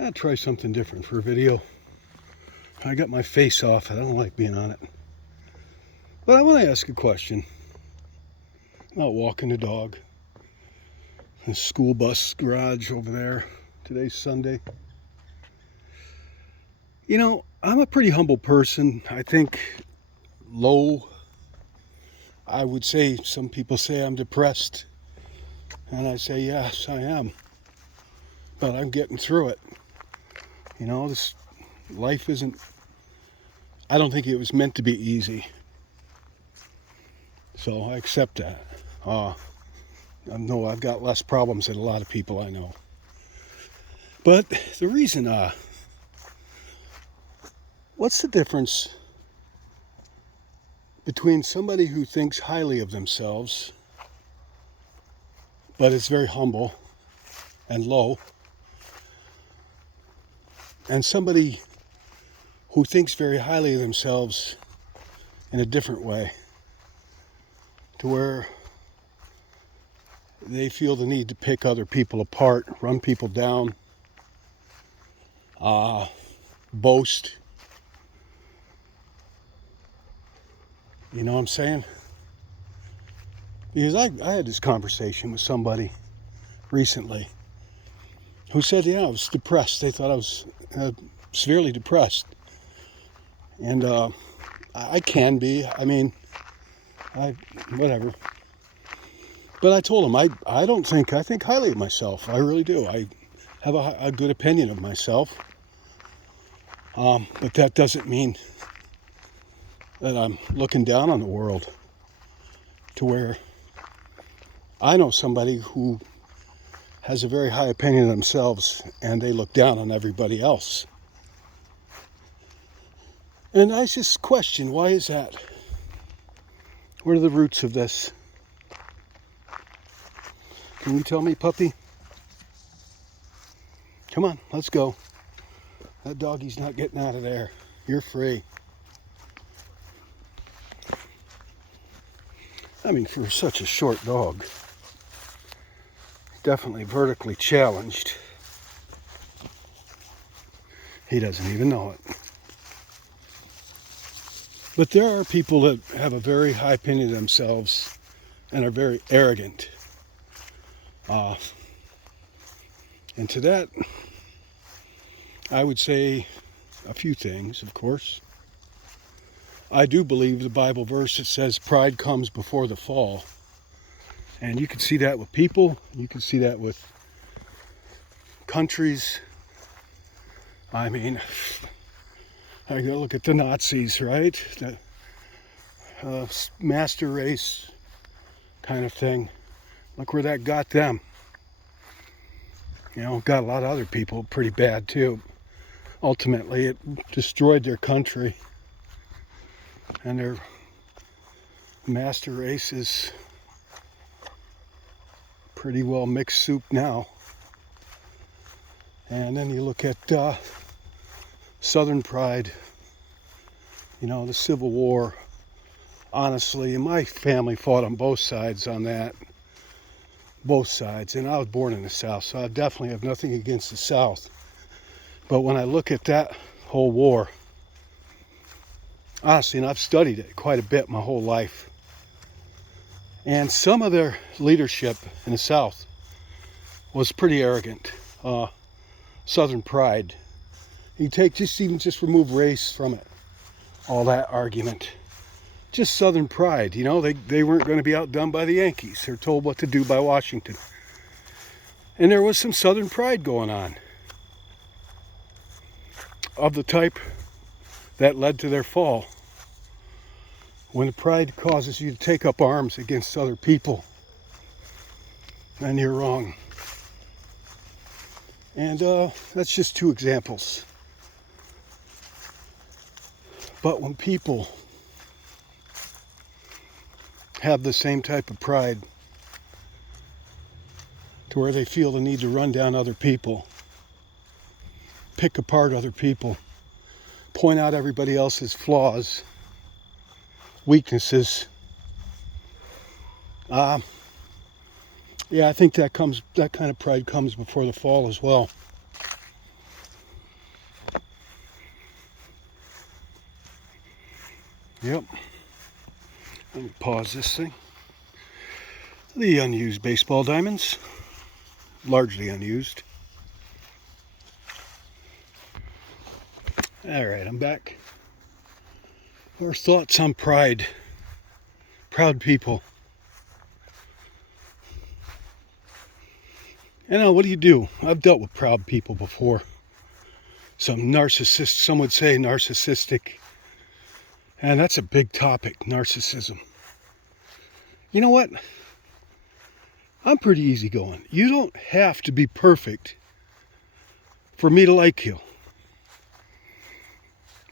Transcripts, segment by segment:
I'll try something different for a video. I got my face off. I don't like being on it. But I want to ask a question. I'm out walking the dog. The school bus garage over there. Today's Sunday. You know, I'm a pretty humble person. I think low. I would say, some people say I'm depressed. And I say, yes, I am. But I'm getting through it. You know, this life isn't, I don't think it was meant to be easy. So I accept that. I know I've got less problems than a lot of people I know. But the reason, what's the difference between somebody who thinks highly of themselves, but is very humble and low, and somebody who thinks very highly of themselves in a different way, to where they feel the need to pick other people apart, run people down, boast. You know what I'm saying? Because I had this conversation with somebody recently who said, I was depressed. They thought I was severely depressed. And I can be. I mean, whatever. But I told him, I think highly of myself. I really do. I have a good opinion of myself. But that doesn't mean that I'm looking down on the world, to where I know somebody who has a very high opinion of themselves and they look down on everybody else. And I just question, why is that? What are the roots of this? Can you tell me, puppy? Come on, let's go. That doggy's not getting out of there. You're free. I mean, for such a short dog, definitely vertically challenged. He doesn't even know it. But there are people that have a very high opinion of themselves and are very arrogant. And to that, I would say a few things, of course. I do believe the Bible verse that says pride comes before the fall. And you can see that with people. You can see that with countries. I mean, I gotta look at the Nazis, right? The master race kind of thing. Look where that got them. You know, got a lot of other people pretty bad too. Ultimately, it destroyed their country. And their master race is pretty well mixed soup now. And then you look at Southern pride, you know, the Civil War. Honestly, my family fought on both sides on that. Both sides. And I was born in the South, so I definitely have nothing against the South. But when I look at that whole war, honestly, and I've studied it quite a bit my whole life, and some of their leadership in the South was pretty arrogant. Southern pride. You take just remove race from it, all that argument. Just Southern pride, you know, they weren't going to be outdone by the Yankees. They're told what to do by Washington. And there was some Southern pride going on, of the type that led to their fall. When the pride causes you to take up arms against other people, then you're wrong. And that's just two examples. But when people have the same type of pride, to where they feel the need to run down other people, pick apart other people, point out everybody else's flaws, weaknesses, I think that kind of pride comes before the fall as well. Yep. Let me pause this thing. The unused baseball diamonds. Largely unused. Alright, I'm back. Our thoughts on pride. Proud people. And now, what do? I've dealt with proud people before. Some narcissists, some would say narcissistic. And that's a big topic, narcissism. You know what? I'm pretty easygoing. You don't have to be perfect for me to like you.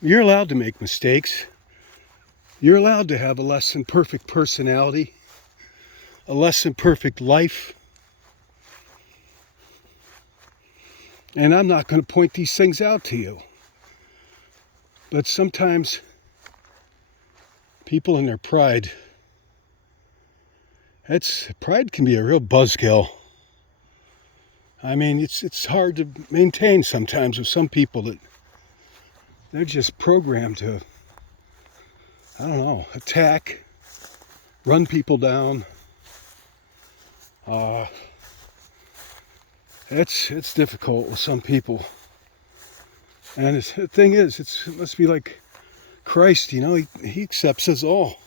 You're allowed to make mistakes. You're allowed to have a less than perfect personality, a less than perfect life. And I'm not going to point these things out to you. But sometimes people in their pride, pride can be a real buzzkill. I mean, it's hard to maintain sometimes with some people that they're just programmed to, I don't know, attack, run people down. It's difficult with some people. And the thing is, it must be like Christ, you know, he accepts us all.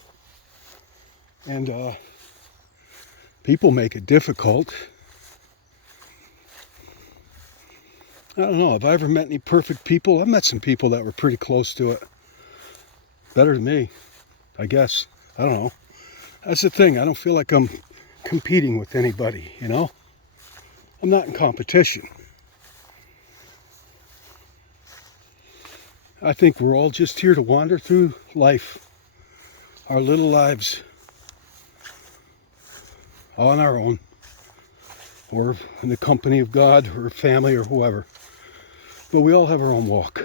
And people make it difficult. I don't know, have I ever met any perfect people? I've met some people that were pretty close to it. Better than me, I guess. I don't know. That's the thing, I don't feel like I'm competing with anybody, you know? I'm not in competition. I think we're all just here to wander through life, our little lives, on our own, or in the company of God, or family, or whoever. But we all have our own walk.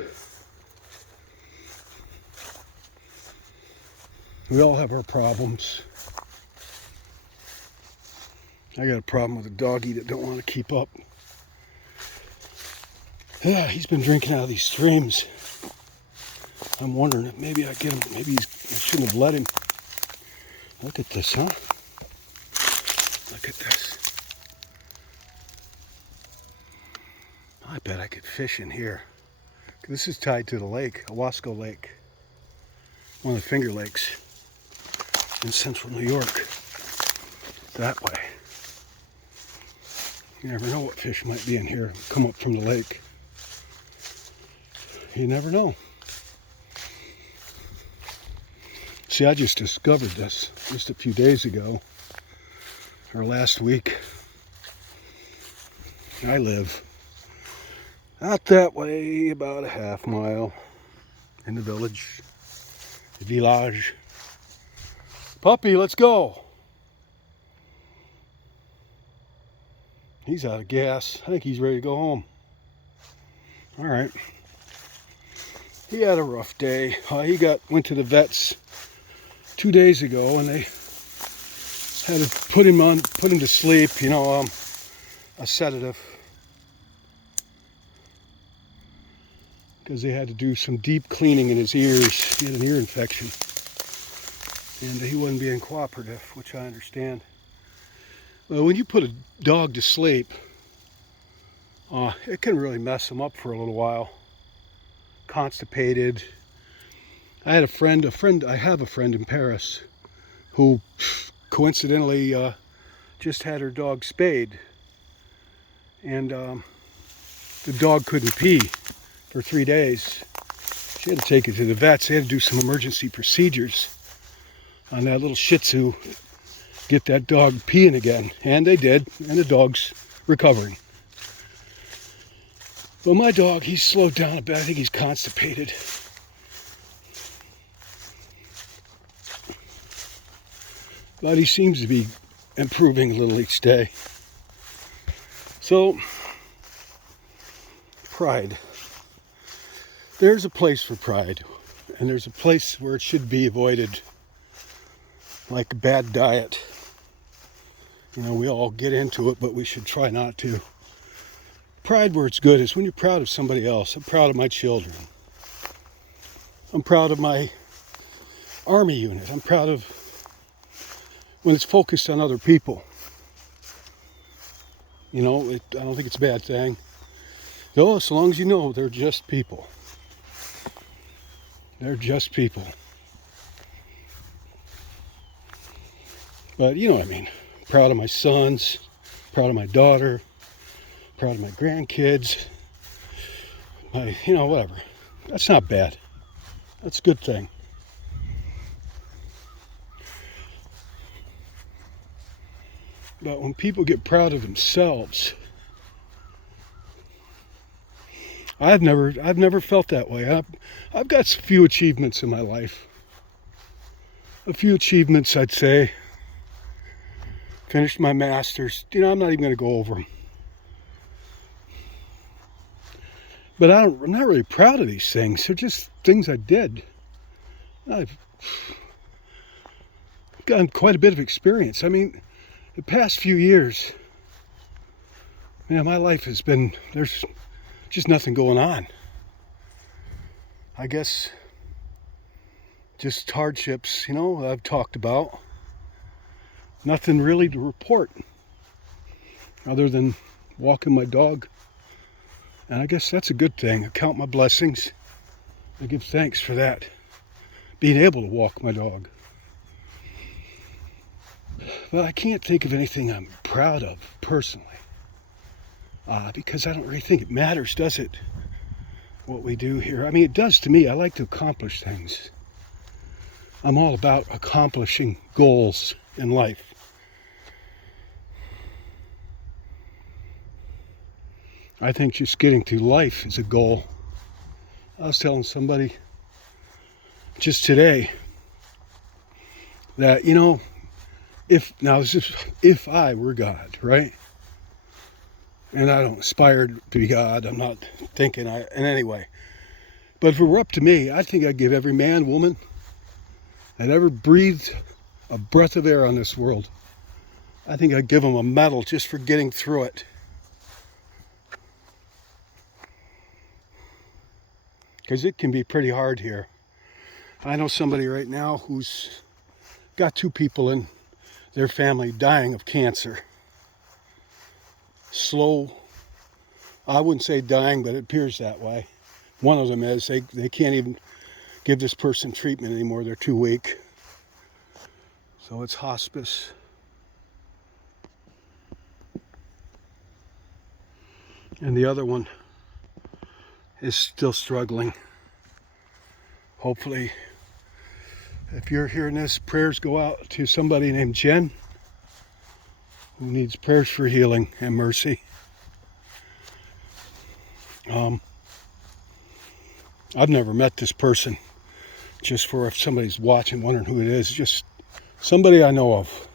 We all have our problems. I got a problem with a doggy that don't want to keep up. Yeah, he's been drinking out of these streams. I'm wondering if maybe I get him. Maybe I shouldn't have let him. Look at this, huh? Look at this. I bet I could fish in here. This is tied to the lake, Owasco Lake. One of the Finger Lakes in central New York. That way. You never know what fish might be in here, come up from the lake. You never know. See, I just discovered this just a few days ago, or last week. I live out that way, about a half mile in the village, the village. Puppy, let's go. He's out of gas. I think he's ready to go home. All right. He had a rough day. He went to the vets 2 days ago, and they had to put him to sleep. You know, a sedative, because they had to do some deep cleaning in his ears. He had an ear infection, and he wasn't being cooperative, which I understand. Well, when you put a dog to sleep, it can really mess them up for a little while. Constipated. I have a friend in Paris who coincidentally just had her dog spayed, and the dog couldn't pee for 3 days. She had to take it to the vets. They had to do some emergency procedures on that little Shih Tzu, get that dog peeing again, and they did, and the dog's recovering. But my dog, he's slowed down a bit. I think he's constipated. But he seems to be improving a little each day. So, pride. There's a place for pride, and there's a place where it should be avoided, like a bad diet. You know, we all get into it, but we should try not to. Pride where it's good is when you're proud of somebody else. I'm proud of my children. I'm proud of my Army unit. I'm proud of when it's focused on other people. You know, I don't think it's a bad thing. Though, as long as you know they're just people. They're just people. But you know what I mean. Proud of my sons, proud of my daughter, proud of my grandkids, whatever. That's not bad. That's a good thing. But when people get proud of themselves, I've never felt that way. I've got a few achievements in my life. A few achievements, I'd say. Finished my master's. I'm not even going to go over them. But I'm not really proud of these things. They're just things I did. I've gotten quite a bit of experience. I mean, the past few years, man, my life has been, there's just nothing going on. I guess just hardships, I've talked about. Nothing really to report other than walking my dog. And I guess that's a good thing. I count my blessings. I give thanks for that. Being able to walk my dog. But I can't think of anything I'm proud of personally. Because I don't really think it matters, does it? What we do here. I mean, it does to me. I like to accomplish things. I'm all about accomplishing goals in life. I think just getting through life is a goal. I was telling somebody just today that, if I were God, right? And I don't aspire to be God. I'm not thinking in any way. But if it were up to me, I think I'd give every man, woman that ever breathed a breath of air on this world, I think I'd give them a medal just for getting through it. Because it can be pretty hard here. I know somebody right now who's got 2 people in their family dying of cancer. Slow, I wouldn't say dying, but it appears that way. One of them is, they can't even give this person treatment anymore. They're too weak. So it's hospice. And the other one is still struggling. Hopefully, if you're hearing this, prayers go out to somebody named Jen who needs prayers for healing and mercy. I've never met this person. Just for if somebody's watching, wondering who it is, just somebody I know of.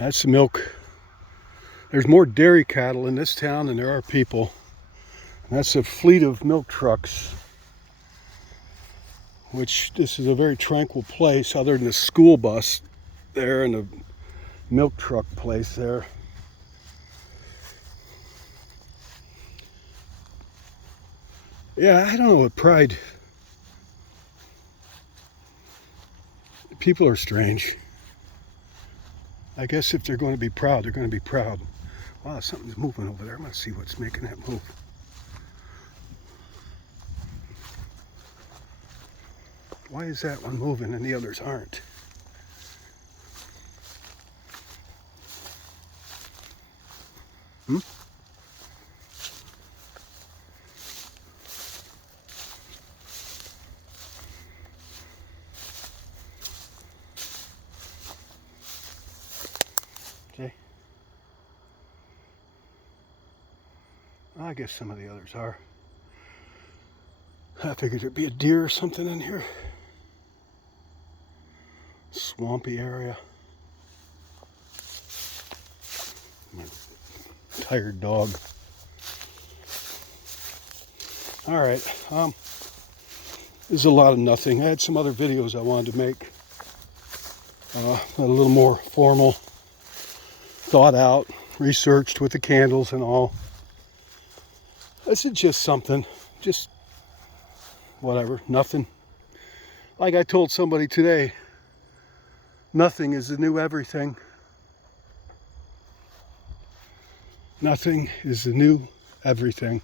That's the milk. There's more dairy cattle in this town than there are people. And that's a fleet of milk trucks. Which, this is a very tranquil place other than the school bus there and the milk truck place there. Yeah, I don't know what pride. People are strange. I guess if they're going to be proud, they're going to be proud. Wow, something's moving over there. I'm going to see what's making that move. Why is that one moving and the others aren't? Okay. I guess some of the others are. I figured there'd be a deer or something in here. Swampy area. My tired dog. All right. This is a lot of nothing. I had some other videos I wanted to make. A little more formal, thought out, researched with the candles and all. This is just something. Just whatever. Nothing. Like I told somebody today, nothing is the new everything. Nothing is the new everything.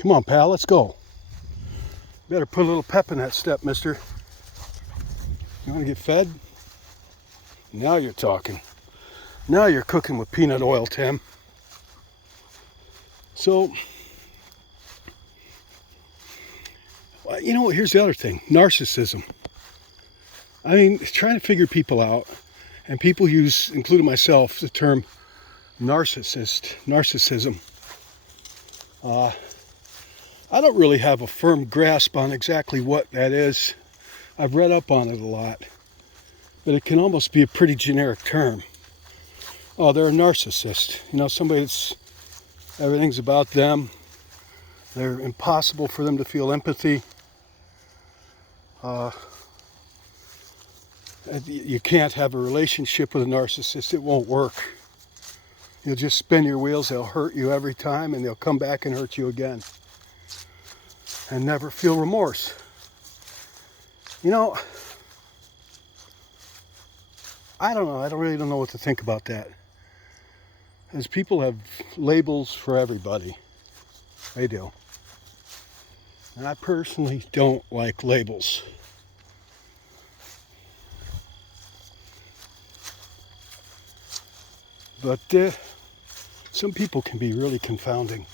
Come on, pal, let's go. Better put a little pep in that step, mister. You want to get fed? Now you're talking. Now you're cooking with peanut oil, Tim. So, you know what? Here's the other thing. Narcissism. I mean, trying to figure people out, and people use, including myself, the term narcissism. I don't really have a firm grasp on exactly what that is. I've read up on it a lot, but it can almost be a pretty generic term. Oh, they're a narcissist. You know, somebody that's, everything's about them. They're impossible for them to feel empathy. You can't have a relationship with a narcissist. It won't work. You'll just spin your wheels. They'll hurt you every time, and they'll come back and hurt you again. And never feel remorse. You know, I don't know. I really don't know what to think about that. As people have labels for everybody. They do. And I personally don't like labels. But some people can be really confounding.